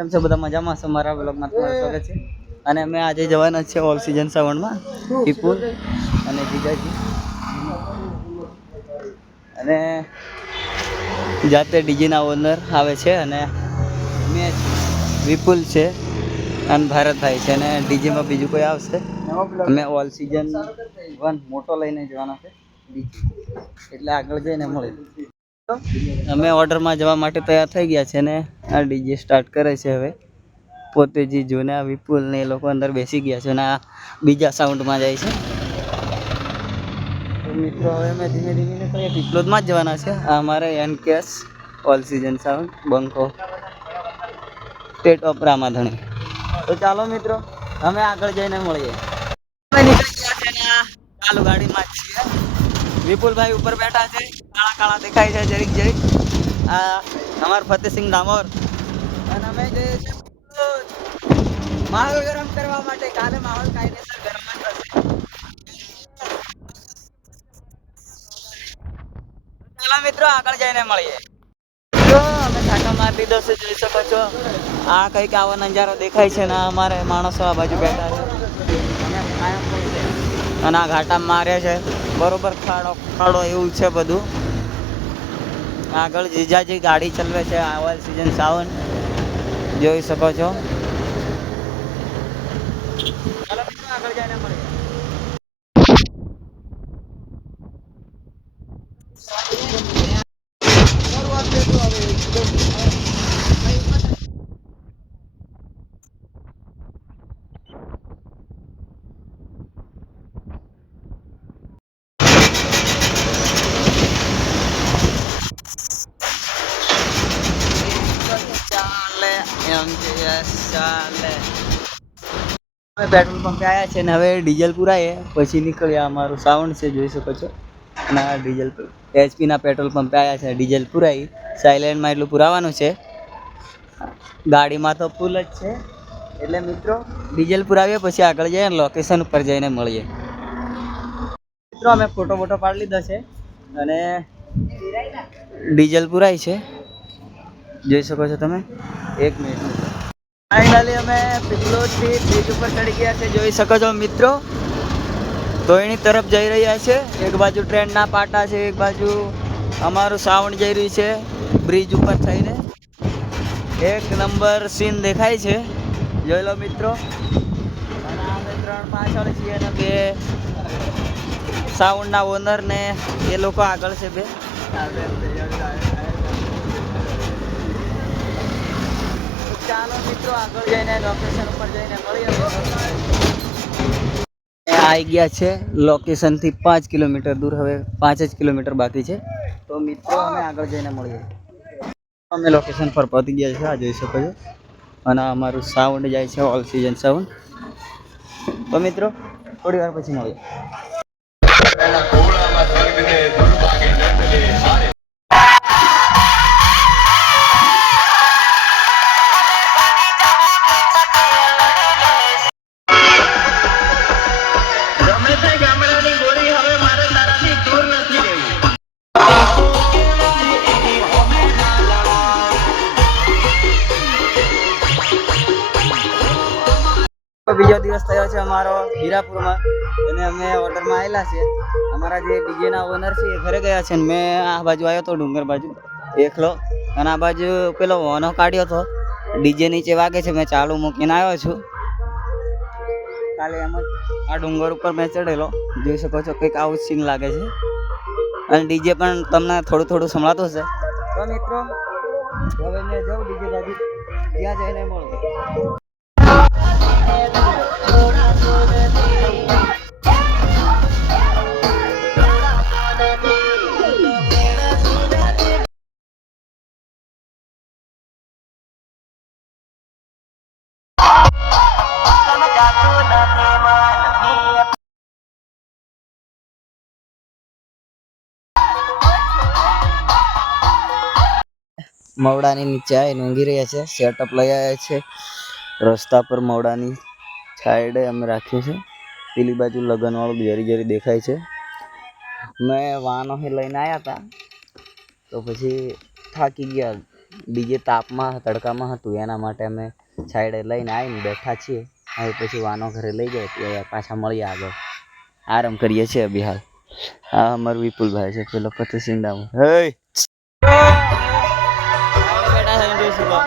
કેમ છો બધા મજામાં છો? મારા બ્લોગમાં તમારું સ્વાગત છે. અને અમે આજે જવાના છે ઓલ સીઝન સાઉન્ડમાં વિપુલ અને જીજાજી અને જાતે ડીજીના ઓનર આવે છે અને મેં વિપુલ છે અને ભારતભાઈ છે અને ડીજીમાં બીજું કોઈ આવશે. અમે ઓલ સીઝન 1 મોટો લઈને જવાના છે એટલે આગળ જઈને મળે. અમે ઓર્ડરમાં જવા માટે તૈયાર થઈ ગયા છે ને આ ડીજે સ્ટાર્ટ કરે છે. હવે પોતે જે જોને આ વિપુલ ને એ લોકો અંદર બેસી ગયા છે અને આ બીજા સાઉન્ડમાં જાય છે. તો મિત્રો હવે અમે ધીમે ધીમે નીકળીએ. પીપલોદમાં જ જવાના છે. આ અમારે એનકેએસ ઓલ સીઝન સાઉન્ડ બંકો સ્ટેટ ઓફ રામાધણી. તો ચાલો મિત્રો અમે આગળ જઈને મળીએ. અમે નીકળી ગયા છે ને આ ચાલુ ગાડીમાં જ છીએ. વિપુલભાઈ ઉપર બેઠા છે, કાળા કાળા દેખાય છે જરીક જરીક. આ અમાર ફતેહસિંહ ડામોર અને અમે જઈએ છીએ માહોલ ગરમ કરવા માટે. કાલે માહોલ કાયદેસર ગરમ જ થશે. ચાલો મિત્રો આગળ જઈને મળીએ. તો અમે ઠાકા મારી દીધો છે, જોઈ શકો છો. આ કંઈક આવો નજારો દેખાય છે ને અમારે માણસો આ બાજુ બેઠા છે અને આ ઘાટા મારે છે બરોબર. ખાડો ખાડો એવું છે બધું. આગળ જીજાજી ગાડી ચલાવે છે. આ ઓલ સીઝન સાઉન્ડ જોઈ શકો છો. ચાલો મિત્રો આગળ જઈને મળીએ. પેટ્રોલ પંપે આવ્યા છે ને હવે ડીઝલ પુરાય પછી નીકળ્યા. અમારું સાઉન્ડ છે જોઈ શકો છો. અને આ ડીઝલ એચપીના પેટ્રોલ પંપે આવ્યા છે. ડીઝલ પુરાઈ સાયલેન્ટમાં એટલું પુરાવાનું છે. ગાડીમાં તો ફૂલ જ છે. એટલે મિત્રો ડીઝલ પુરાવીએ પછી આગળ જઈએ લોકેશન ઉપર જઈને મળીએ. મિત્રો અમે ફોટો બોટો પાડી લીધો છે અને ડીઝલ પુરાય છે જોઈ શકો છો તમે. 1 મિનિટ. ફાઇનલી અમે પીપલોદથી બ્રિજ ઉપર ચડી ગયા છે જોઈ શકો છો મિત્રો. તો એની તરફ જઈ રહ્યા છે. એક બાજુ ટ્રેનના પાટા છે, એક બાજુ અમારું સાઉન્ડ જઈ રહ્યું છે બ્રિજ ઉપર થઈને. એક નંબર સીન દેખાય છે જોઈ લો મિત્રો. અને અમે 3 પાછળ છીએ અને 2 સાઉન્ડના ઓનર ને એ લોકો આગળ છે 2. ચાલો મિત્રો આગળ જઈને લોકેશન ઉપર જઈને મળીએ. આવી ગયા છે લોકેશનથી 5 કિલોમીટર દૂર. હવે 5 જ કિલોમીટર બાકી છે. તો મિત્રો અમે આગળ જઈને મળીએ. અમે લોકેશન પર પહોંચી ગયા છે. આ જોઈ શકો છો. અને અમારું સાઉન્ડ જાય છે ઓલ સીઝન સાઉન્ડ. તો મિત્રો થોડી વાર પછી મળીએ. બીજો દિવસ થયો છે અમારો હીરાપુરમાં અને અમે ઓર્ડરમાં આવેલા છે. અમારા જે ડીજેના ઓનર છે એ ઘરે ગયા છે ને મેં આ બાજુ આવ્યો હતો ડુંગર બાજુ એકલો. અને આ બાજુ પેલો વોનો કાઢ્યો હતો. ડીજે નીચે વાગે છે. મેં ચાલુ મૂકીને આવ્યો છું. કાલે એમ જ આ ડુંગર ઉપર મેં ચડેલો જોઈ શકો છો. કંઈક આવું સીન લાગે છે અને ડીજે પણ તમને થોડું થોડું સંભળાતું હશે. તો મિત્રો હવે મેં જાઉં ડીજે બાજુ, ત્યાં જઈને મળું. મવડાની નીચે આવીને ઊંઘી રહ્યા છે. સેટઅપ લઈ આવ્યા છે. રસ્તા પર મવડાની સાઈડે અમે રાખ્યું છે. પેલી બાજુ લગનવાળું જરી જરી દેખાય છે. મેં વાહનો લઈને આવ્યા હતા તો પછી થાકી ગયા ડીજે તાપમાં તડકામાં હતું એના માટે અમે સાઈડે લઈને આવીને બેઠા છીએ. હવે પછી વાનો ઘરે લઈ જાય ત્યારે પાછા મળીએ આગળ. આરામ કરીએ છીએ અભી હાલ. આ અમારું વિપુલભાઈ છે પેલો પછી સિંડામાં. હે બેઠા છે જોઈશું તો.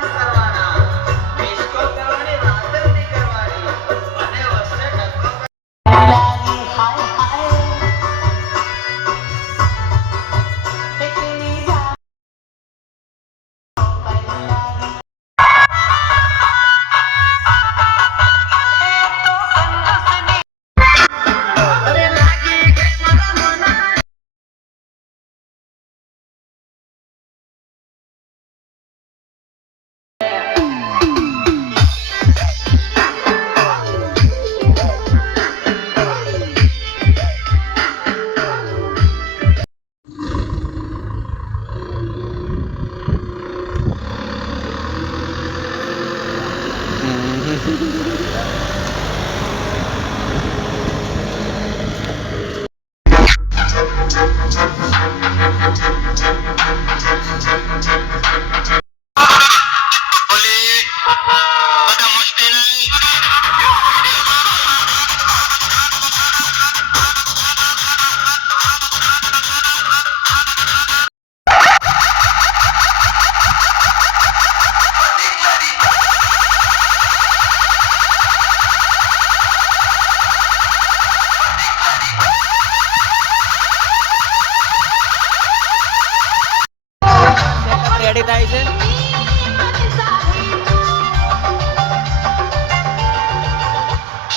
રેડી થાય છે.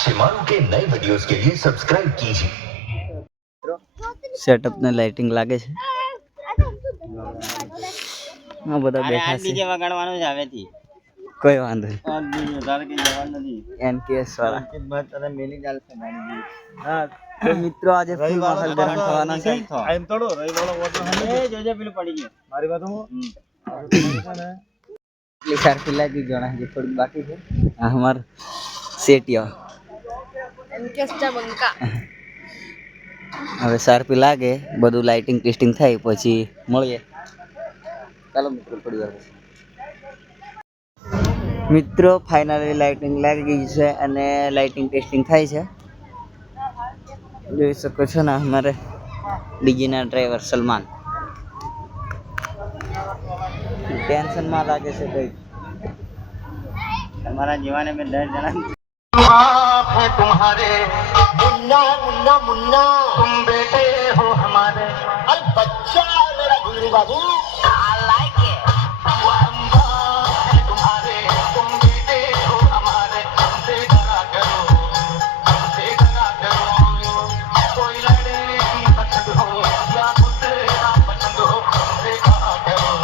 शिमारू के नए वीडियोस के लिए सब्सक्राइब कीजिए. સેટઅપ ને લાઇટિંગ લાગે છે. આ બધા બેઠા છે. ડીજે વગાડવાનું જ હવેથી. કોઈ વાંધો નહીં. તારે કે જવાનું નથી. એનકેએસ વાળા કે બાદ તારે મેલી ચાલશે ગાડી. હા તો મિત્રો આજે ફૂલ માહોલ ગરમ થવાનો છે. આમ તોડો રવિવાળો ઓટો હમે જોજે પેલું પડી ગયું. મારી વાત હું लिखार फिला की गणा है थोड़ी बाकी है हमार सेटिया एनकेस्टा બંકા હવે સારપી લાગે બધું લાઇટિંગ ટેસ્ટિંગ થાય પછી મળીએ. ચાલો મિત્રો થોડી વાર મિત્રો ફાઇનલી લાઇટિંગ લાગી ગઈ છે અને લાઇટિંગ ટેસ્ટિંગ થાય છે. જોઈ શકો છો ને અમારે ડીજેના ડ્રાઈવર સલમાન टेंशन में लागे से कोई हमारा जीवन में 10 जना है तुम्हारे मुन्ना मुन्ना मुन्ना तुम बेटे हो हमारे अरे बच्चा मेरा गुल्ली बाबू आई लाइक इट तुम्हारे तुम बेटे हो हमारे हमसे डरा करो कोई लड़की पसंद हो या मुझसे ना पसंद हो हमसे कहा करो.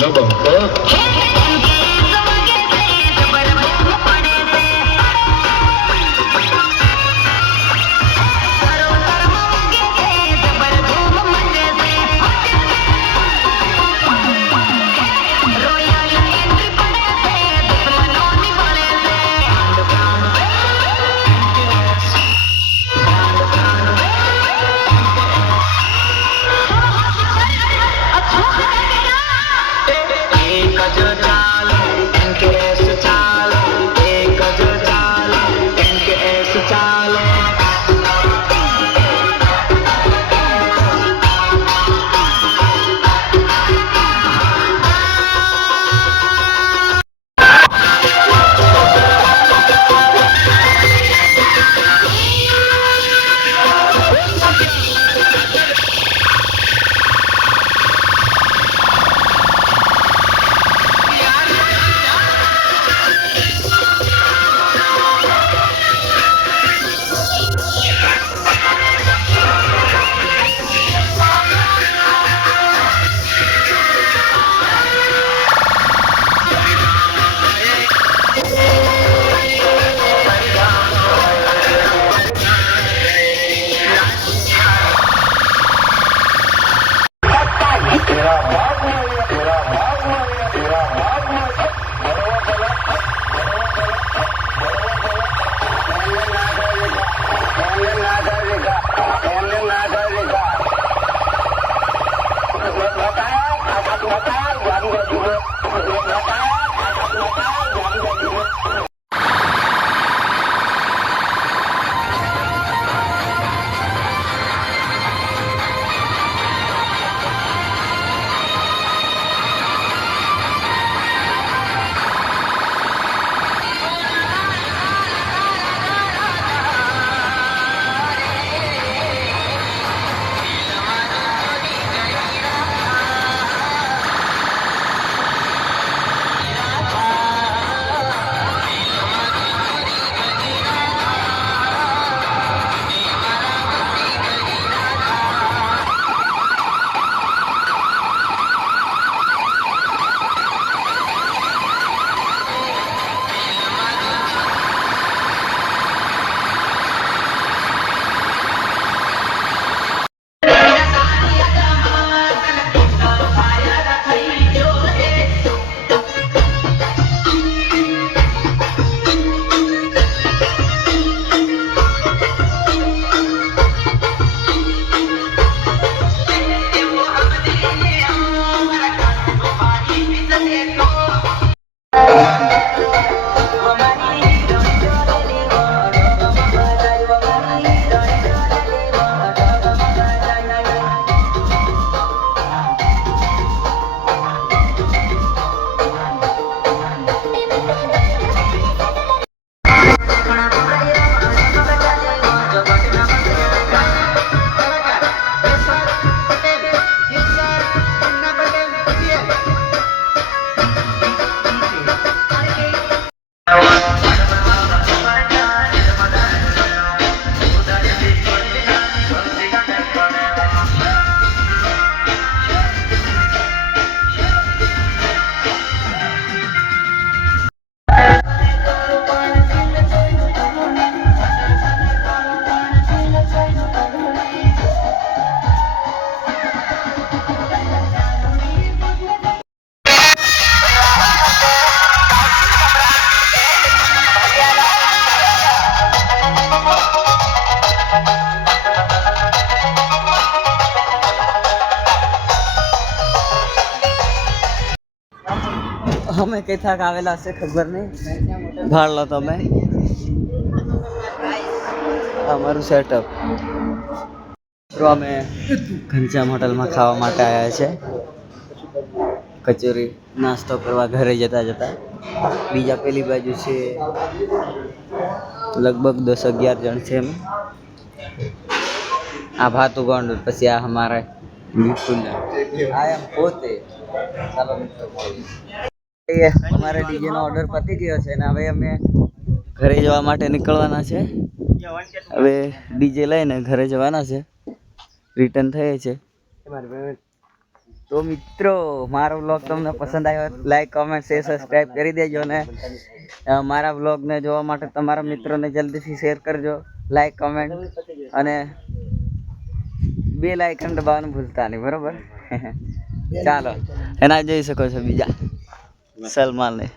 નો બંકો અમે કઈ થાક આવેલા હશે ખબર નહીં, ભાળ લો તમે અમારું સેટઅપ. તો અમે ઘનશ્યામ હોટલમાં ખાવા માટે આવ્યા છે કચોરી નાસ્તો કરવા ઘરે જતા જતા. બીજા પેલી બાજુ છે લગભગ 10-11 જણ છે અમે. આ ભાતું ગોંડ, પછી આ અમારા વિપુલ, આ એમ પોતે. ચાલો મિત્રો, અમારા ડીજે નો ઓર્ડર પતી ગયો છે ને હવે અમે ઘરે જવા માટે નીકળવાના છે. હવે ડીજે લઈને ઘરે જવાના છે, રિટર્ન થઈએ છે. તો મિત્રો મારો વ્લોગ તમને પસંદ આવ્યો લાઈક કોમેન્ટ શેર સબસ્ક્રાઈબ કરી દેજો ને મારા વ્લોગને જોવા માટે તમારા મિત્રોને જલ્દીથી શેર કરજો લાઈક કોમેન્ટ અને બેલ આઇકન દબાવવાનું ભૂલતા નહીં બરોબર ચાલો એના જોઈ શકો છો બીજા સલમાનને